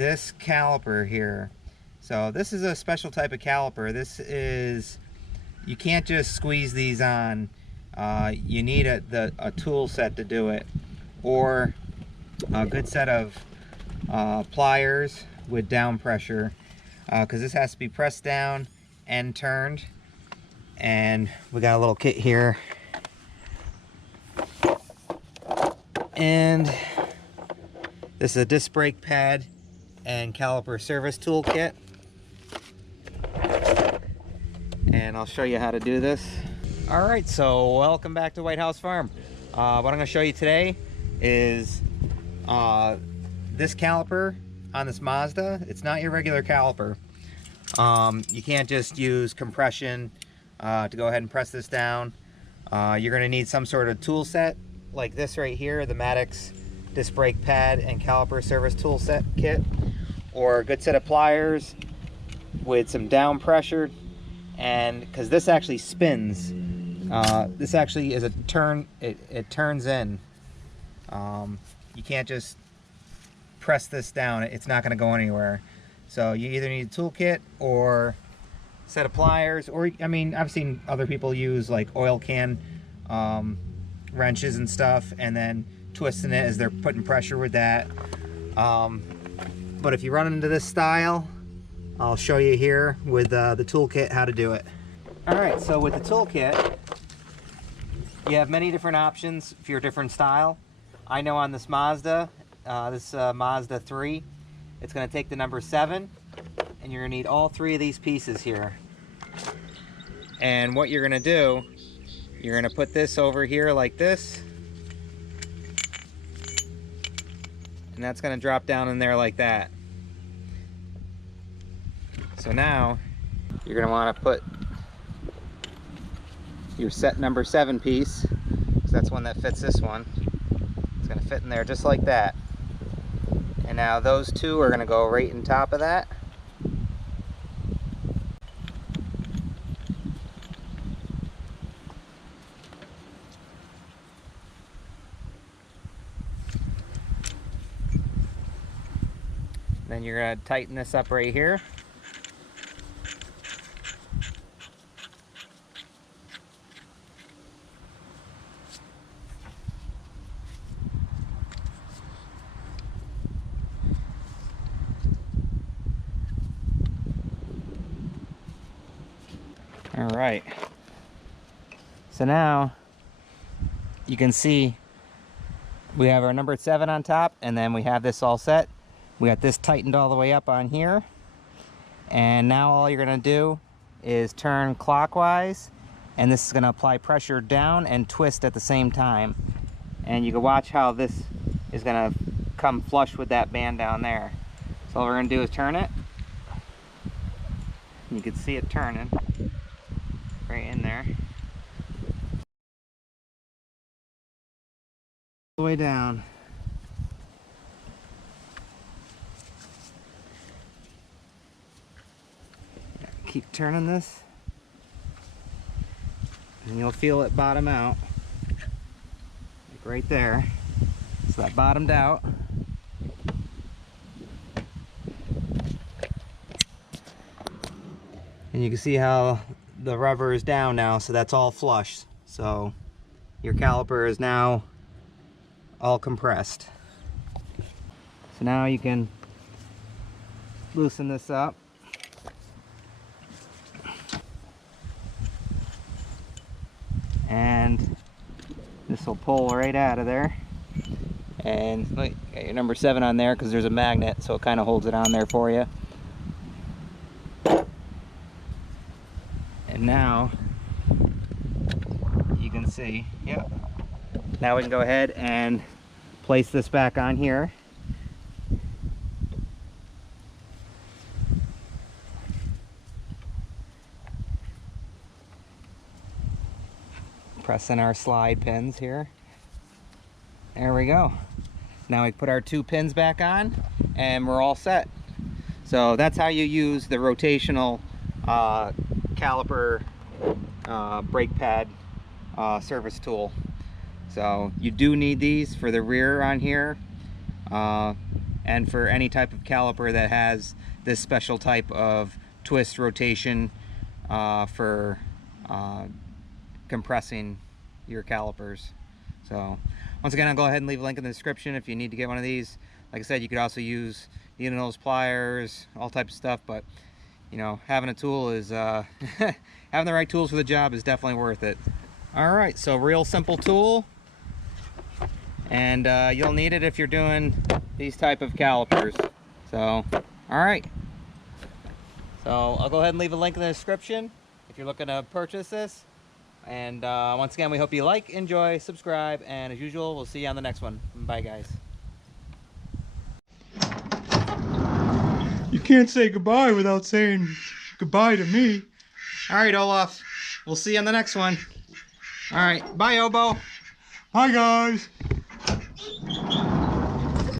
this caliper here. So this is a special type of caliper. You can't just squeeze these on. You need a tool set to do it, or a good set of pliers with down pressure, because this has to be pressed down and turned. And we got a little kit here, and this is a disc brake pad and caliper service tool kit, and I'll show you how to do this. All right, so welcome back to White House Farm. What I'm going to show you today is this caliper on this Mazda. It's not your regular caliper. You can't just use compression to go ahead and press this down. You're going to need some sort of tool set like this right here, the Maddox disc brake pad and caliper service tool set kit, or a good set of pliers with some down pressure. And because this actually spins, this actually is a turn, it turns in. You can't just press this down, it's not going to go anywhere. So you either need a toolkit or a set of pliers, or I mean, I've seen other people use like oil can wrenches and stuff, and then twisting it as they're putting pressure with that. But if you run into this style, I'll show you here with the toolkit how to do it. Alright, so with the toolkit, you have many different options for your different style. I know on this Mazda, Mazda 3, it's going to take the number 7, and you're going to need all 3 of these pieces here. And what you're going to do, you're going to put this over here like this, and that's going to drop down in there like that. So now you're going to want to put your set number 7 piece, because that's one that fits this one. It's going to fit in there just like that. And now those 2 are going to go right on top of that. Then you're going to tighten this up right here. All right. So now you can see we have our number 7 on top, and then we have this all set. We got this tightened all the way up on here, and now all you're going to do is turn clockwise, and this is going to apply pressure down and twist at the same time. And you can watch how this is going to come flush with that band down there. So all we're going to do is turn it. You can see it turning right in there. All the way down. Keep turning this, and you'll feel it bottom out, like right there. So that bottomed out. And you can see how the rubber is down now, so that's all flush. So your caliper is now all compressed. So now you can loosen this up. And this will pull right out of there. And look, got your number 7 on there because there's a magnet, so it kind of holds it on there for you. And now you can see, yep. Now we can go ahead and place this back on here. Pressing our slide pins here. There we go. Now we put our 2 pins back on, and we're all set. So that's how you use the rotational caliper brake pad service tool. So you do need these for the rear on here, and and for any type of caliper that has this special type of twist rotation for compressing your calipers. So once again, I'll go ahead and leave a link in the description if you need to get one of these. Like I said, you could also use needle-nose pliers, all types of stuff, but you know, having a tool is having the right tools for the job is definitely worth it. All right, so real simple tool, and you'll need it if you're doing these type of calipers. So all right, so I'll go ahead and leave a link in the description if you're looking to purchase this. And once again, we hope you like, enjoy, subscribe, and as usual, we'll see you on the next one. Bye, guys. You can't say goodbye without saying goodbye to me. All right, Olaf. We'll see you on the next one. All right. Bye, Obo. Bye, guys.